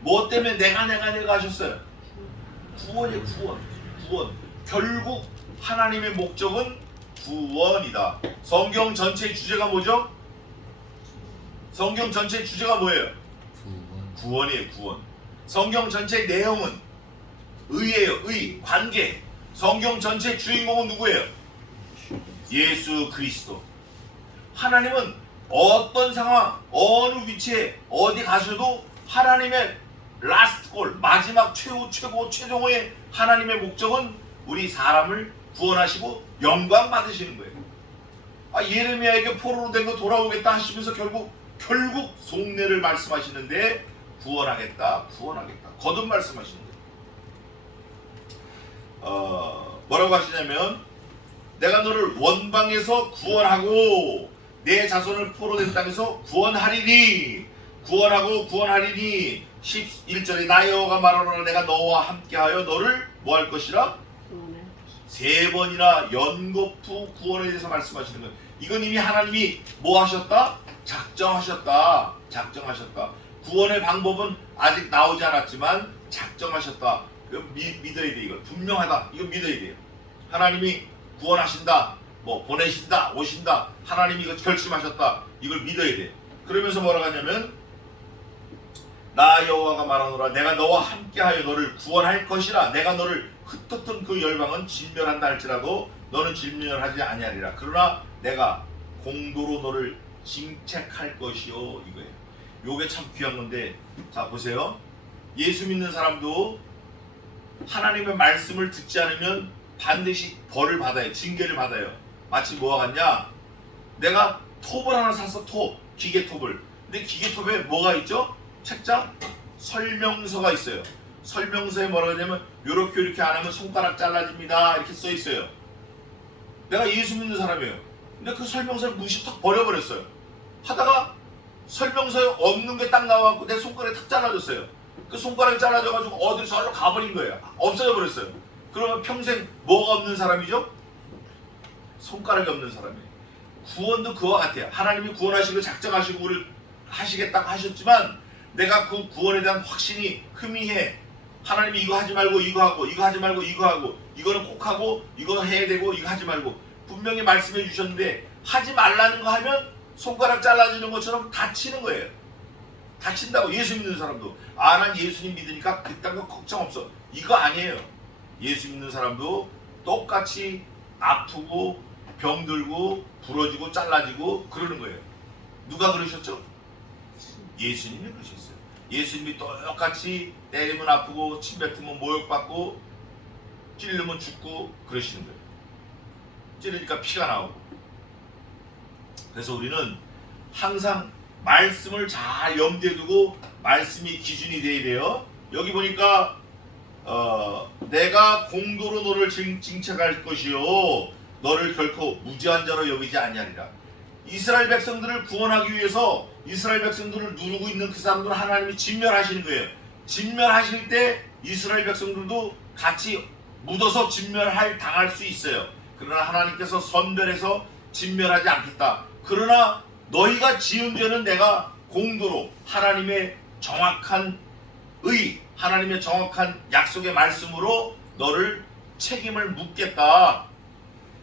무엇 때문에 내가 하셨어요? 구원이에요. 구원. 결국 하나님의 목적은 구원이다. 성경 전체의 주제가 뭐죠? 성경 전체의 주제가 뭐예요? 구원이에요. 구원. 성경 전체의 내용은 의예요. 의, 관계. 성경 전체의 주인공은 누구예요? 예수 그리스도. 하나님은 어떤 상황, 어느 위치에 어디 가셔도 하나님의 라스트 골, 마지막 최종의 하나님의 목적은 우리 사람을 구원하시고 영광 받으시는 거예요. 예레미야에게 포로로 된 거 돌아오겠다 하시면서 결국 속내를 말씀하시는데 구원하겠다. 거듭 말씀하시는 거예요. 뭐라고 하시냐면 내가 너를 원방에서 구원하고 내 자손을 포로된 땅에서 구원하리니 11절에 나 여호와가 말하노라 내가 너와 함께하여 너를 뭐 할 것이라? 세 번이나 연거푸 구원에 대해서 말씀하시는 거예요. 이건 이미 하나님이 뭐 하셨다? 작정하셨다. 구원의 방법은 아직 나오지 않았지만 작정하셨다. 이거 믿어야 돼. 이걸 분명하다. 이거 믿어야 돼요. 하나님이 구원하신다. 뭐 보내신다. 오신다. 하나님이 이거 결심하셨다. 이걸 믿어야 돼. 그러면서 뭐라고 하냐면 나 여호와가 말하노라 내가 너와 함께하여 너를 구원할 것이라. 내가 너를 흩었던 그 열방은 진멸한다 할지라도 너는 진멸하지 아니하리라. 그러나 내가 공도로 너를 징책할 것이요 이거예요. 요게 참 귀한 건데 자 보세요. 예수 믿는 사람도 하나님의 말씀을 듣지 않으면 반드시 벌을 받아요. 징계를 받아요. 마치 뭐와 같냐? 내가 톱을 하나 샀어. 기계톱을. 근데 기계톱에 뭐가 있죠? 책장? 설명서가 있어요. 설명서에 뭐라고 하냐면 요렇게 안 하면 손가락 잘라집니다. 이렇게 써 있어요. 내가 예수 믿는 사람이에요. 근데 그 설명서를 무시 탁 버려버렸어요. 하다가 설명서에 없는 게 딱 나와갖고 내 손가락이 탁 잘라졌어요. 그 손가락이 잘라져가지고 어디로 저리로 가버린 거예요. 없어져 버렸어요. 그러면 평생 뭐가 없는 사람이죠? 손가락이 없는 사람이에요. 구원도 그와 같아요. 하나님이 구원하시고 작정하시고 우리를 하시겠다고 하셨지만 내가 그 구원에 대한 확신이 희미해. 하나님이 이거 하지 말고 이거 하고, 이거 하지 말고 이거 하고, 이거는 꼭 하고, 이거 해야 되고, 이거 하지 말고 분명히 말씀해 주셨는데 하지 말라는 거 하면 손가락 잘라지는 것처럼 다치는 거예요. 다친다고. 예수 믿는 사람도 난 예수님 믿으니까 그딴 거 걱정 없어, 이거 아니에요. 예수 믿는 사람도 똑같이 아프고 병들고 부러지고 잘라지고 그러는 거예요. 누가 그러셨죠? 예수님이 그러셨어요. 예수님이 똑같이 때리면 아프고 침 뱉으면 모욕받고 찔르면 죽고 그러시는 거예요. 찌르니까 피가 나오고. 그래서 우리는 항상 말씀을 잘 염두에 두고 말씀이 기준이 돼야 돼요. 여기 보니까 내가 공도로 너를 징책할 것이요 너를 결코 무지한 자로 여기지 아니하리라. 이스라엘 백성들을 구원하기 위해서 이스라엘 백성들을 누르고 있는 그 사람들을 하나님이 진멸하시는 거예요. 진멸하실 때 이스라엘 백성들도 같이 묻어서 당할 수 있어요. 그러나 하나님께서 선별해서 진멸하지 않겠다. 그러나 너희가 지은 죄는 내가 공도로 하나님의 정확한 하나님의 정확한 약속의 말씀으로 너를 책임을 묻겠다.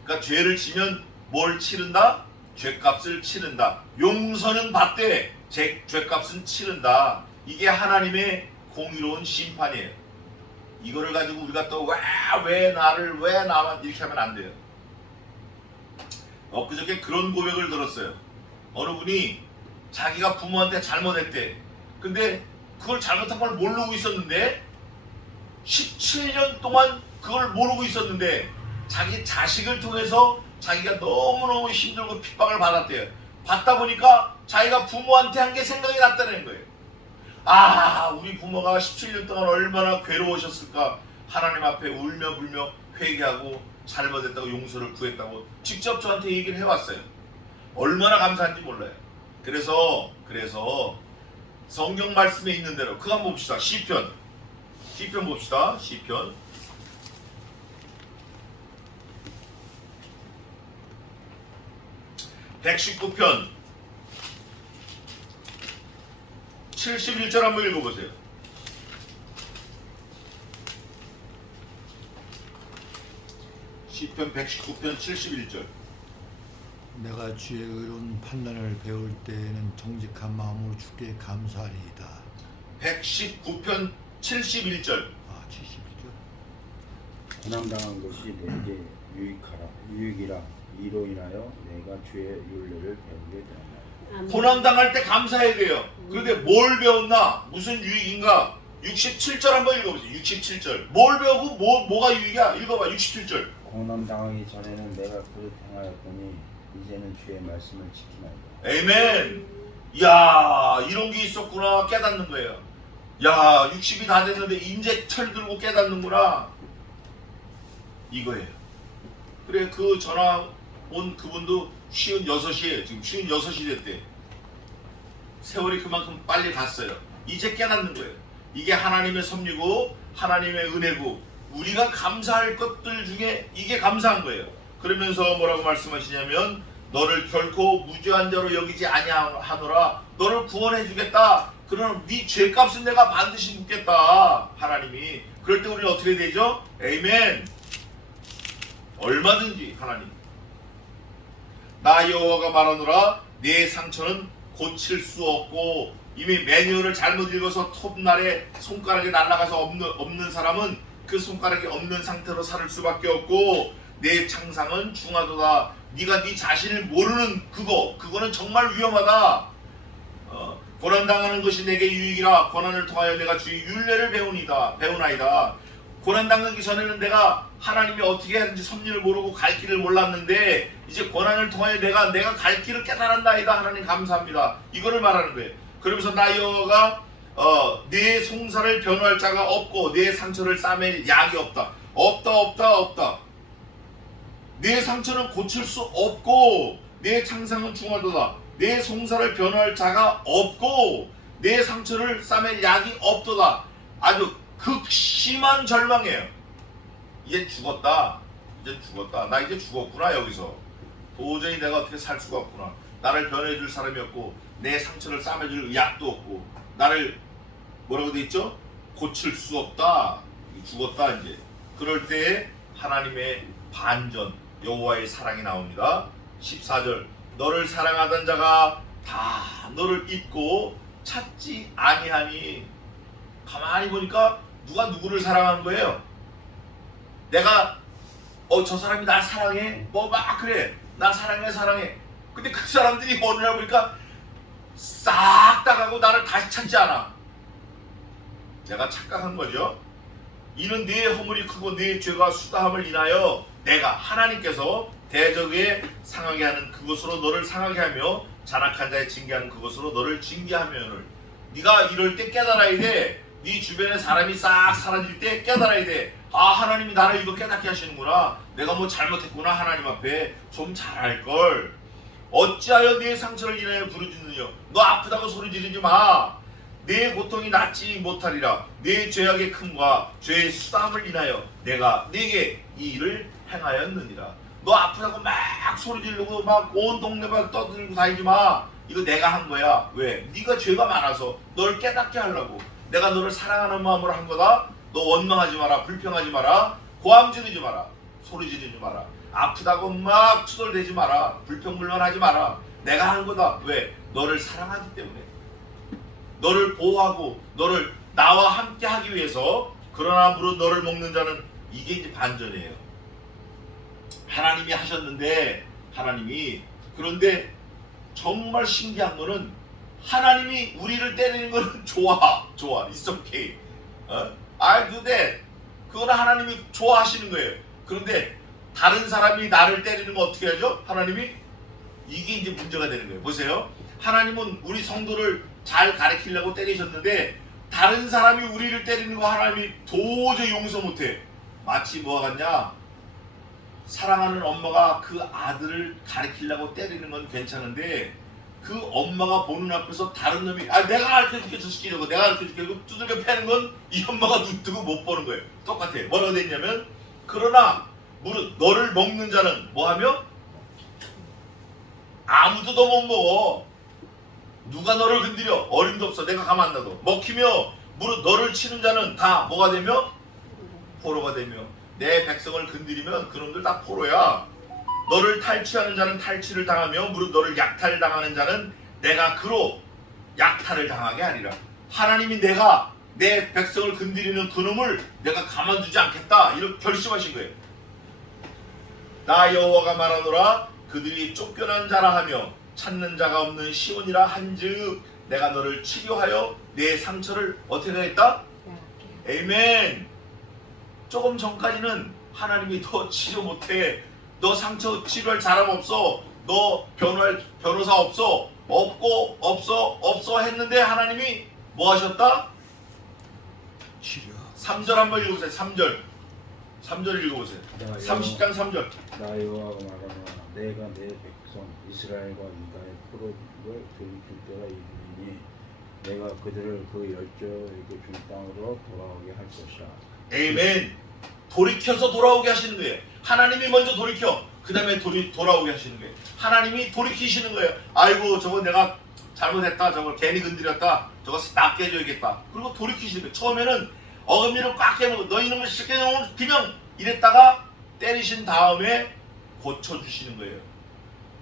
그러니까 죄를 지면 뭘 치른다? 죄값을 치른다. 용서는 받되 죄값은 치른다. 이게 하나님의 공의로운 심판이에요. 이거를 가지고 우리가 또 왜 나만 이렇게 하면 안 돼요. 엊그저께 그런 고백을 들었어요. 어느 분이 자기가 부모한테 잘못했대. 근데 그걸 잘못한 걸 모르고 있었는데 17년 동안 그걸 모르고 있었는데 자기 자식을 통해서 자기가 너무너무 힘들고 핍박을 받았대요. 받다 보니까 자기가 부모한테 한 게 생각이 났다는 거예요. 우리 부모가 17년 동안 얼마나 괴로우셨을까. 하나님 앞에 울며 불며 회개하고 잘못했다고 용서를 구했다고 직접 저한테 얘기를 해왔어요. 얼마나 감사한지 몰라요. 그래서 성경 말씀에 있는 대로 그거 한번 봅시다. 시편 봅시다. 시편 119편 71절 한번 읽어보세요. 시편 119편 71절. 내가 주의 의로운 판단을 배울 때에는 정직한 마음으로 주께 감사하리이다. 119편 71절. 71절. 고난당한 것이 내게 유익이라. 이로 인하여 내가 주의 윤례를 배우게 되었나이다. 고난당할 때 감사해야 돼요. 그런데 뭘 배웠나? 무슨 유익인가? 67절 한번 읽어보세요. 67절. 뭘 배우고 뭐가 유익이야? 읽어봐. 67절. 고난당하기 전에는 내가 그릇 행하였더니 이제는 주의 말씀을 지키나이다. 에이멘. 이야, 이런 게 있었구나 깨닫는 거예요. 야, 60이 다 됐는데 이제 철들고 깨닫는구나. 이거예요. 그래, 그 전화 온 그분도 56이에요. 지금 56이 됐대. 세월이 그만큼 빨리 갔어요. 이제 깨닫는 거예요. 이게 하나님의 섭리고 하나님의 은혜고 우리가 감사할 것들 중에 이게 감사한 거예요. 그러면서 뭐라고 말씀하시냐면 너를 결코 무죄한 자로 여기지 아니하노라. 너를 구원해 주겠다. 그러면 네 죄값은 내가 반드시 묻겠다. 하나님이. 그럴 때 우리는 어떻게 되죠? 에이멘. 얼마든지 하나님. 나 여호와가 말하노라. 내 상처는 고칠 수 없고. 이미 매뉴얼을 잘못 읽어서 톱날에 손가락이 날아가서 없는 사람은 그 손가락이 없는 상태로 살 수밖에 없고 내 창상은 중하도다. 네가 네 자신을 모르는 그거는 정말 위험하다. 고난당하는 것이 내게 유익이라. 고난을 통하여 내가 주의 율례를 배우나이다. 고난당하기 전에는 내가 하나님이 어떻게 하는지 섭리를 모르고 갈 길을 몰랐는데 이제 고난을 통하여 내가 갈 길을 깨달았나이다. 하나님 감사합니다. 이거를 말하는 거예요. 그러면서 나 여호와가 내 송사를 변호할 자가 없고 내 상처를 싸맬 약이 없다. 없다. 내 상처는 고칠 수 없고 내 창상은 중하도다. 내 송사를 변호할 자가 없고 내 상처를 싸맬 약이 없도다. 아주 극심한 절망이에요. 이제 죽었다. 나 이제 죽었구나 여기서. 도저히 내가 어떻게 살 수가 없구나. 나를 변해줄 사람이 없고 내 상처를 싸매줄 의학도 없고 나를 뭐라고 돼 있죠? 고칠 수 없다. 죽었다 이제. 그럴 때에 하나님의 반전 여호와의 사랑이 나옵니다. 14절 너를 사랑하던 자가 다 너를 잊고 찾지 아니하니. 가만히 보니까 누가 누구를 사랑한 거예요? 내가 저 사람이 날 사랑해? 뭐 막 그래 나 사랑해. 근데 그 사람들이 뭐냐 보니까 싹 다 가고 나를 다시 찾지 않아. 내가 착각한 거죠. 이는 네 허물이 크고 네 죄가 수다함을 인하여 내가 하나님께서 대적에 상하게 하는 그것으로 너를 상하게 하며 잔악한 자에 징계하는 그것으로 너를 징계하면을. 네가 이럴 때 깨달아야 돼. 네 주변에 사람이 싹 사라질 때 깨달아야 돼. 아, 하나님이 나를 이거 깨닫게 하시는구나. 내가 뭐 잘못했구나. 하나님 앞에 좀 잘할걸. 어찌하여 네 상처를 인하여 부르짖느냐. 너 아프다고 소리 지르지 마. 내 고통이 낫지 못하리라. 내 죄악의 큼과 죄의 수담을 인하여 내가 네게 이 일을 행하였느니라. 너 아프다고 막 소리 지르고 막 온 동네 막 떠들고 다니지 마. 이거 내가 한 거야. 왜? 네가 죄가 많아서 너를 깨닫게 하려고. 내가 너를 사랑하는 마음으로 한 거다. 너 원망하지 마라. 불평하지 마라. 고함 지르지 마라. 소리 지르지 마라. 아프다고 막 투덜대지 마라. 불평불만하지 마라. 내가 한 거다. 왜? 너를 사랑하기 때문에. 너를 보호하고 너를 나와 함께 하기 위해서. 그러나 무릇 너를 먹는 자는, 이게 이제 반전이에요. 하나님이 하셨는데, 하나님이, 그런데 정말 신기한 거는 하나님이 우리를 때리는 거는 좋아. It's okay. I do that. 그거는 하나님이 좋아하시는 거예요. 그런데 다른 사람이 나를 때리는 거 어떻게 하죠? 하나님이? 이게 이제 문제가 되는 거예요. 보세요. 하나님은 우리 성도를 잘 가르치려고 때리셨는데 다른 사람이 우리를 때리는 거 하나님이 도저히 용서 못해. 마치 뭐가 같냐? 사랑하는 엄마가 그 아들을 가르치려고 때리는 건 괜찮은데 그 엄마가 보는 앞에서 다른 놈이 내가 가르쳐줄게 저 새끼 저거 내가 가르쳐줄게 이거 두들겨 패는 건 이 엄마가 눈 뜨고 못 보는 거예요. 똑같아. 뭐라고 돼 있냐면 그러나 무릇 너를 먹는 자는 뭐하며? 아무도 너 못 먹어. 누가 너를 건드려? 어림도 없어. 내가 가만 안 놔둬. 먹히며 무릇 너를 치는 자는 다 뭐가 되며? 포로가 되며. 내 백성을 건드리면 그놈들 다 포로야. 너를 탈취하는 자는 탈취를 당하며 무릇 너를 약탈당하는 자는 내가 그로 약탈을 당하게 하리라. 하나님이 내가 내 백성을 건드리는 그놈을 내가 가만두지 않겠다 이렇게 결심하신 거예요. 나 여호와가 말하노라. 그들이 쫓겨난 자라 하며 찾는 자가 없는 시온이라 한즉 내가 너를 치료하여 내 상처를 어떻게 하겠다? 에이멘. 조금 전까지는 하나님이 너 치료 못해. 너 상처 치료할 사람 없어. 너 변호사 없어. 없어 했는데 하나님이 뭐 하셨다? 치료. 3절 한번 읽어보세요. 3절 읽어보세요. 30장 3절. 나 여호와가 말하노라. 내가 내 백성 이스라엘과 유다의 포로를 돌이킬 때가 이르리니 내가 그들을 그 열조에게 준 땅으로 돌아오게 할 것이야. 에이멘. 돌이켜서 돌아오게 하시는 거예요. 하나님이 먼저 돌이켜. 그 다음에 돌아오게 하시는 거예요. 하나님이 돌이키시는 거예요. 아이고 저거 내가 잘못했다. 저걸 괜히 건드렸다. 저거 낫게 해줘야겠다. 그리고 돌이키시는 거예요. 처음에는 어금니를 꽉 깨놓고 너 이놈을 쉽게 그냥 이랬다가 때리신 다음에 고쳐주시는 거예요.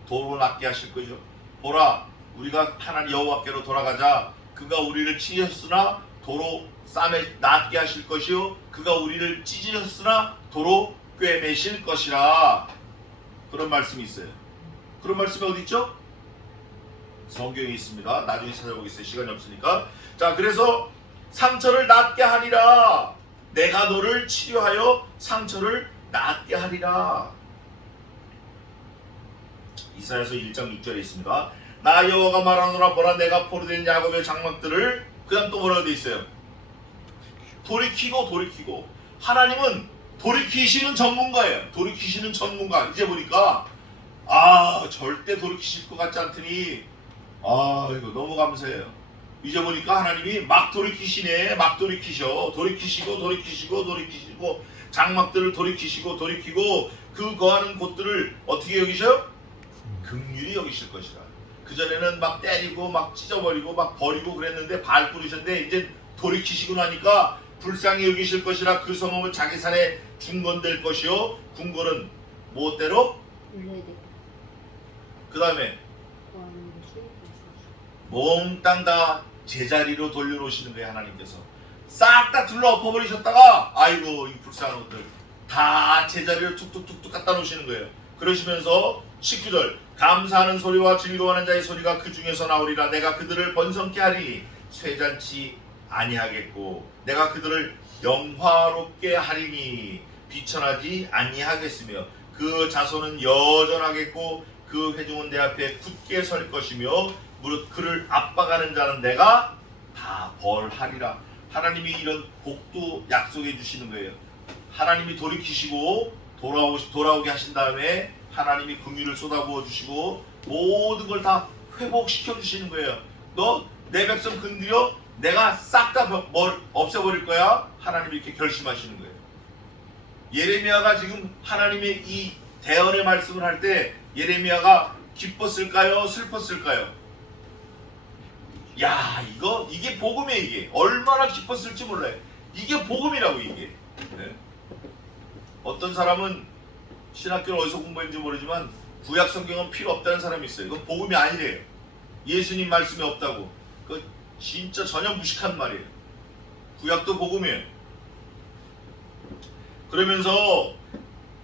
도로 낫게 하실 거죠. 보라 우리가 하나님 여호와께로 돌아가자. 그가 우리를 치셨으나 도로 쌈에 낫게 하실 것이요 그가 우리를 찢으셨으나 도로 꿰매실 것이라. 그런 말씀이 있어요. 그런 말씀이 어디 있죠? 성경에 있습니다. 나중에 찾아보겠어요. 시간이 없으니까. 자, 그래서 상처를 낫게 하리라. 내가 너를 치료하여 상처를 낫게 하리라. 이사야서 1장 6절에 있습니다. 나 여호와가 말하노라. 보라 내가 포로된 야곱의 장막들을, 그 다음 또 뭐라고 되어 있어요? 돌이키고. 하나님은 돌이키시는 전문가예요. 돌이키시는 전문가. 이제 보니까 절대 돌이키실 것 같지 않더니 이거 너무 감사해요. 이제 보니까 하나님이 막 돌이키시네. 막 돌이키시고 장막들을 돌이키고 그 거하는 곳들을 어떻게 여기셔요? 긍휼히 여기실 것이라. 그전에는 막 때리고 막 찢어버리고 막 버리고 그랬는데 발 뿌리셨는데 이제 돌이키시고 나니까 불쌍히 여기실 것이라. 그 성읍은 자기 산에 중건될 것이요 궁궐은 무엇대로? 그 다음에 몽땅 다 제자리로 돌려놓으시는 거예요. 하나님께서 싹 다 둘러 엎어버리셨다가 아이고 이 불쌍한 것들 다 제자리로 툭툭툭툭 갖다 놓으시는 거예요. 그러시면서 19절 감사하는 소리와 즐거워하는 자의 소리가 그 중에서 나오리라. 내가 그들을 번성케 하리니 쇠잔치 아니하겠고 내가 그들을 영화롭게 하리니 비천하지 아니하겠으며 그 자손은 여전하겠고 그 회중은 내 앞에 굳게 설 것이며 무릇 그를 압박하는 자는 내가 다 벌하리라. 하나님이 이런 복도 약속해 주시는 거예요. 하나님이 돌이키시고 돌아오게 하신 다음에 하나님이 긍휼을 쏟아부어 주시고 모든 걸 다 회복시켜 주시는 거예요. 너 내 백성 건드려 내가 싹 다 없애버릴 거야. 하나님이 이렇게 결심하시는 거예요. 예레미야가 지금 하나님의 이 대언의 말씀을 할 때 예레미야가 기뻤을까요? 슬펐을까요? 야, 이게 복음이에요. 이게 얼마나 기뻤을지 몰라요. 이게 복음이라고 이게. 네? 어떤 사람은 신학교를 어디서 공부했는지 모르지만 구약 성경은 필요 없다는 사람이 있어요. 이건 복음이 아니래요. 예수님 말씀이 없다고. 그 진짜 전혀 무식한 말이에요. 구약도 복음이에요. 그러면서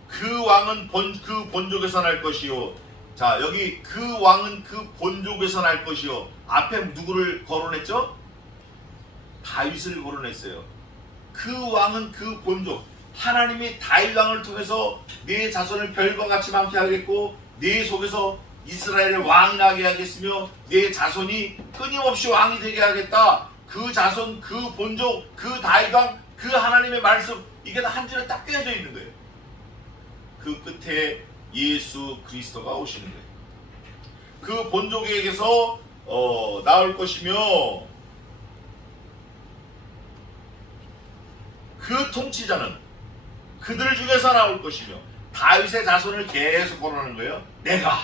그 왕은 그 본족에서 날 것이요. 자, 여기 그 왕은 그 본족에서 날 것이요. 앞에 누구를 거론했죠? 다윗을 거론했어요. 그 왕은 그 본족. 하나님이 다윗 왕을 통해서 네 자손을 별과 같이 많게 하겠고 네 속에서 이스라엘의 왕이 나게 하겠으며 네 자손이 끊임없이 왕이 되게 하겠다. 그 자손, 그 본족, 그 다윗 왕, 그 하나님의 말씀 이게 다 한 줄에 딱 꿰어져 있는 거예요. 그 끝에 예수 그리스도가 오시는 거예요. 그 본족에게서 나올 것이며 그 통치자는 그들 중에서 나올 것이며 다윗의 자손을 계속 거론하는 거예요. 내가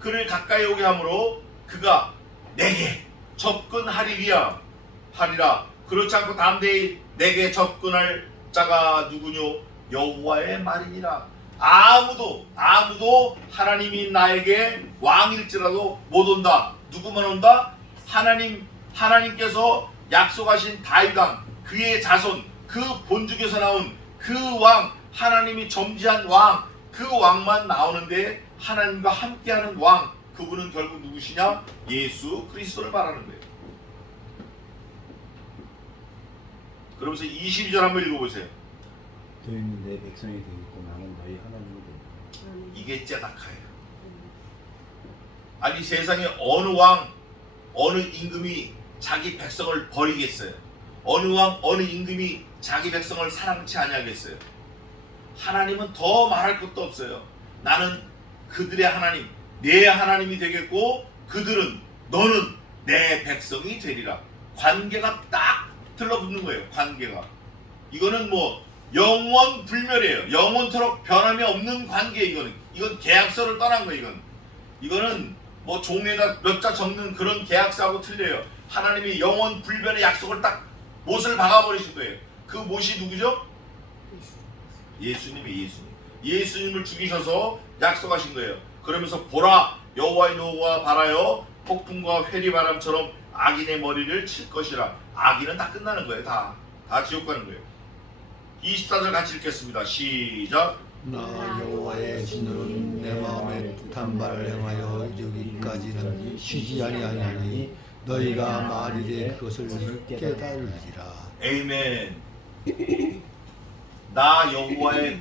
그를 가까이 오게 함으로 그가 내게 접근하리라. 그렇지 않고 담대히 내게 접근할 자가 누구뇨? 여호와의 말이니라. 아무도 하나님이 나에게 왕일지라도 못 온다. 누구만 온다? 하나님께서 약속하신 다윗 왕, 그의 자손, 그 본죽에서 나온 그 왕, 하나님이 점지한 왕, 그 왕만 나오는데 하나님과 함께하는 왕, 그분은 결국 누구시냐? 예수 그리스도를 말하는 거예요. 그러면서 22절 한번 읽어보세요. 너희는 내 백성이 되겠고 나는 너희 하나님이 되겠다. 이게 째다카예요. 아니 세상에 어느 왕, 어느 임금이 자기 백성을 버리겠어요? 어느 왕, 어느 임금이 자기 백성을 사랑치 아니하겠어요? 하나님은 더 말할 것도 없어요. 나는 그들의 하나님, 내 하나님이 되겠고 너는 내 백성이 되리라. 관계가 딱 들러붙는 거예요. 관계가. 이거는 뭐 영원 불멸이에요. 영원토록 변함이 없는 관계. 이건 계약서를 떠난 거예요. 이거는 뭐 종에다 몇 자 적는 그런 계약서하고 틀려요. 하나님이 영원 불변의 약속을 딱 못을 박아버리신 거예요. 그 못이 누구죠? 예수님을 죽이셔서 약속하신 거예요. 그러면서 보라 여호와의 노가 발하여 폭풍과 회리바람처럼 악인의 머리를 칠 것이라. 악인은 다 끝나는 거예요. 다 지옥 가는 거예요. 24절 같이 읽겠습니다. 시작. 나 여호와의 진노는 내 마음에 뜻한 바를 행하여 이르기까지는 쉬지 아니하니 너희가 말일에 그것을 깨달으리라. 에이멘. 나 여호와의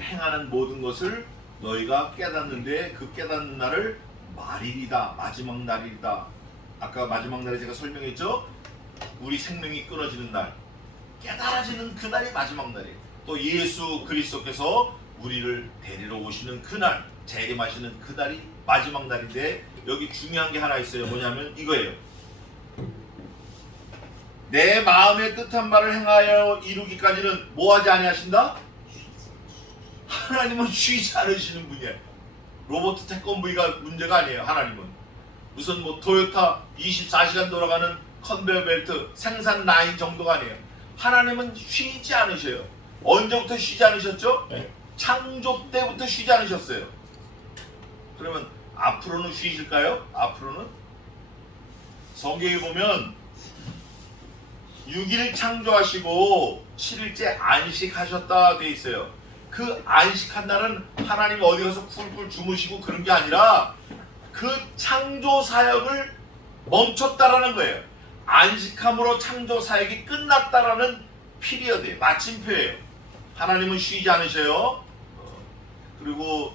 행하는 모든 것을 너희가 깨닫는데 그 깨닫는 날을 말일이다. 마지막 날이다. 아까 마지막 날에 제가 설명했죠. 우리 생명이 끊어지는 날, 깨달아지는 그날이 마지막 날이에요. 또 예수 그리스도께서 우리를 데리러 오시는 그날, 재림하시는 그날이 마지막 날인데 여기 중요한 게 하나 있어요. 뭐냐면 이거예요. 내 마음의 뜻한 바를 행하여 이루기까지는 뭐하지 아니하신다? 하나님은 쉬지 않으시는 분이야. 로봇 태권브이가 문제가 아니에요. 하나님은 무슨 뭐 토요타 24시간 돌아가는 컨베이어 벨트 생산 라인 정도가 아니에요. 하나님은 쉬지 않으셔요. 언제부터 쉬지 않으셨죠? 네. 창조 때부터 쉬지 않으셨어요. 그러면 앞으로는 쉬실까요? 앞으로는 성경에 보면 6일 창조하시고 7일째 안식하셨다 돼 있어요. 그 안식한 날은 하나님이 어디 가서 쿨쿨 주무시고 그런 게 아니라 그 창조 사역을 멈췄다라는 거예요. 안식함으로 창조 사역이 끝났다라는 피리어드예요. 마침표예요. 하나님은 쉬지 않으셔요. 그리고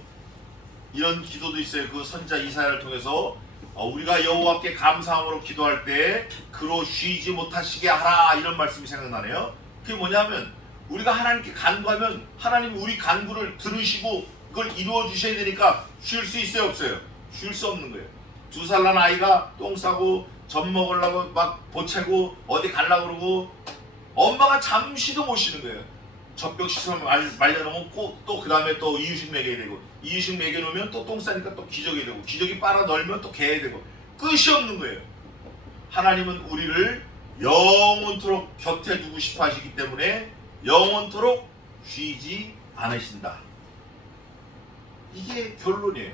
이런 기도도 있어요. 그 선지자 이사야를 통해서 우리가 여호와께 감사함으로 기도할 때 그로 쉬지 못하시게 하라, 이런 말씀이 생각나네요. 그게 뭐냐면 우리가 하나님께 간구하면 하나님이 우리 간구를 들으시고 그걸 이루어 주셔야 되니까 쉴 수 있어요, 없어요? 쉴 수 없는 거예요. 2살 난 아이가 똥 싸고 젖 먹으려고 막 보채고 어디 가려고 그러고 엄마가 잠시도 못 쉬는 거예요. 젖병 씻어 말려놓으면 또 그 다음에 또 이유식 먹여야 되고, 이유식 먹여놓으면 또 똥 싸니까 또 기저귀 되고, 기저귀 빨아 널면 또 개야 되고, 끝이 없는 거예요. 하나님은 우리를 영원토록 곁에 두고 싶어 하시기 때문에 영원토록 쉬지 않으신다. 이게 결론이에요.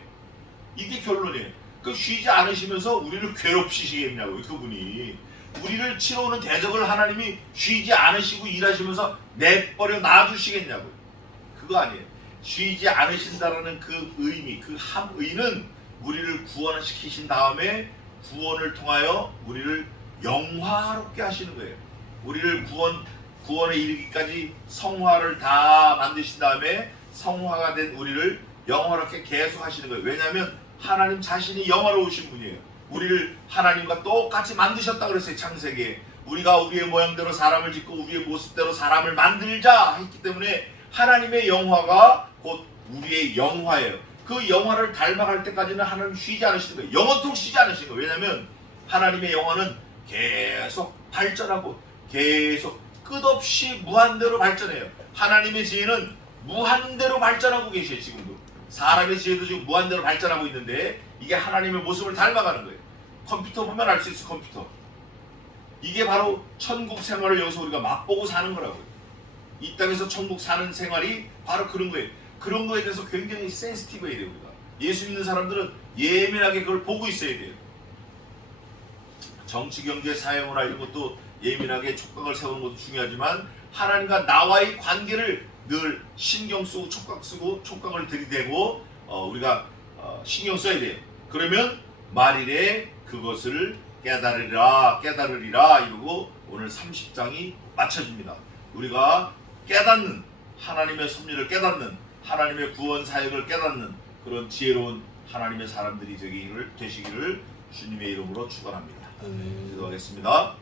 이게 결론이에요. 그 쉬지 않으시면서 우리를 괴롭히시겠냐고요. 그분이 우리를 치러오는 대적을 하나님이 쉬지 않으시고 일하시면서 내버려 놔두시겠냐고요. 그거 아니에요. 쉬지 않으신다라는 그 의미, 그 함의는 우리를 구원시키신 다음에 구원을 통하여 우리를 영화롭게 하시는 거예요. 우리를 구원에 이르기까지 성화를 다 만드신 다음에 성화가 된 우리를 영화롭게 계속 하시는 거예요. 왜냐하면 하나님 자신이 영화로우신 분이에요. 우리를 하나님과 똑같이 만드셨다고 그랬어요. 창세기에 우리가 우리의 모양대로 사람을 짓고 우리의 모습대로 사람을 만들자 했기 때문에 하나님의 영화가 곧 우리의 영화예요. 그 영화를 닮아갈 때까지는 하나님 쉬지 않으시는 거예요. 영원토록 쉬지 않으시는 거예요. 왜냐하면 하나님의 영화는 계속 발전하고 계속 끝없이 무한대로 발전해요. 하나님의 지혜는 무한대로 발전하고 계셔요. 지금도 사람의 지혜도 지금 무한대로 발전하고 있는데 이게 하나님의 모습을 닮아가는 거예요. 컴퓨터 보면 알 수 있어. 컴퓨터 이게 바로 천국 생활을 여기서 우리가 맛보고 사는 거라고요. 이 땅에서 천국 사는 생활이 바로 그런 거예요. 그런 거에 대해서 굉장히 센시티브해야 돼요. 우리가 예수 믿는 사람들은 예민하게 그걸 보고 있어야 돼요. 정치, 경제, 사회문화 이런 것도 예민하게 촉각을 세우는 것도 중요하지만 하나님과 나와의 관계를 늘 신경 쓰고 촉각을 들이대고 우리가 신경 써야 돼요. 그러면 말일에 그것을 깨달으리라 이러고 오늘 30장이 마쳐집니다. 우리가 깨닫는 하나님의 섭리를 깨닫는 하나님의 구원 사역을 깨닫는 그런 지혜로운 하나님의 사람들이 되시기를 주님의 이름으로 축원합니다. 기도하겠습니다.